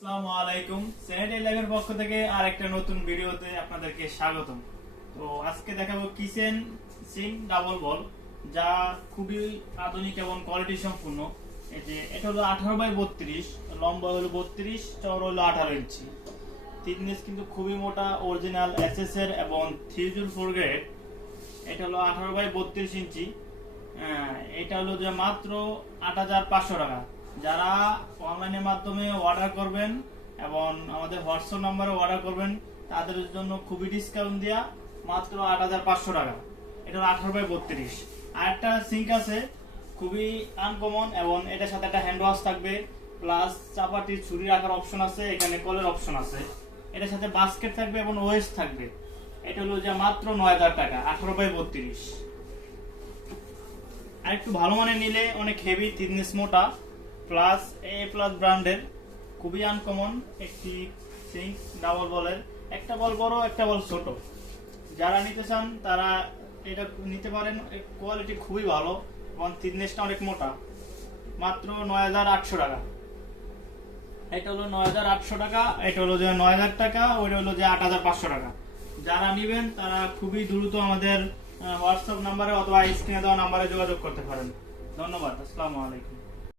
আসসালামু আলাইকুম। Senate eleven পক্ষ থেকে আরেকটা নতুন ভিডিওতে আপনাদেরকে স্বাগতম। তো আজকে দেখাবো কিচেন সিং ডাবল বল, যা খুবই আধুনিক এবং কোয়ালিটি সম্পূর্ণ। এই যে, এটা হলো আঠারো বাই বত্রিশ, লম্বা হলো বত্রিশ, চওড়া হলো আঠারো ইঞ্চি। থিকনেস কিন্তু খুবই মোটা অরিজিনাল এসএস এবং থ্রি জুল ফোর গ্রেড এটা হলো আঠারো বাই বত্রিশ ইঞ্চি। এটা হলো যে মাত্র আট হাজার পাঁচশো টাকা। যারা অনলাইনের মাধ্যমে অর্ডার করবেন এবং আমাদের হোয়াটসঅ্যাপ নাম্বারে অর্ডার করবেন, তাদের জন্য খুবই ডিসকাউন্ট দেওয়া মাত্র আট হাজার পাঁচশো টাকা। এটা আঠারো বাই বত্রিশ। আর একটা সিঙ্ক আছে, খুবই আনকমন এবং এটার সাথে একটা হ্যান্ড ওয়াশ থাকবে প্লাস চাপাটি ছুরি রাখার অপশন আছে, এখানে কলের অপশন আছে। এটার সাথে বাস্কেট থাকবে এবং ওয়েস্ট থাকবে। এটা হলো যে মাত্র নয় হাজার টাকা, আঠারো বাই বত্রিশ। আর একটু ভালো মানের নিলে অনেক হেভি থিকনেস মোটা। প্লাস এ প্লাস ব্র্যান্ডের খুবই আনকমন একটি সিঙ্ক ডাবল বলের। একটা বল বড়, একটা বল ছোট। যারা নিতে চান, তারা এটা নিতে পারেন। কোয়ালিটি খুবই ভালো এবং থিকনেসটা অনেক মোটা। মাত্র নয় হাজার আটশো টাকা। এটা হলো নয় হাজার আটশো টাকা, এটা হলো যে নয় হাজার টাকা, ওইটা হলো যে আট হাজার পাঁচশো টাকা। যারা নেবেন, তারা খুবই দ্রুত আমাদের হোয়াটসঅ্যাপ নাম্বারে অথবা স্ক্রিনে দেওয়া নাম্বারে যোগাযোগ করতে পারেন। ধন্যবাদ, আসসালামু আলাইকুম।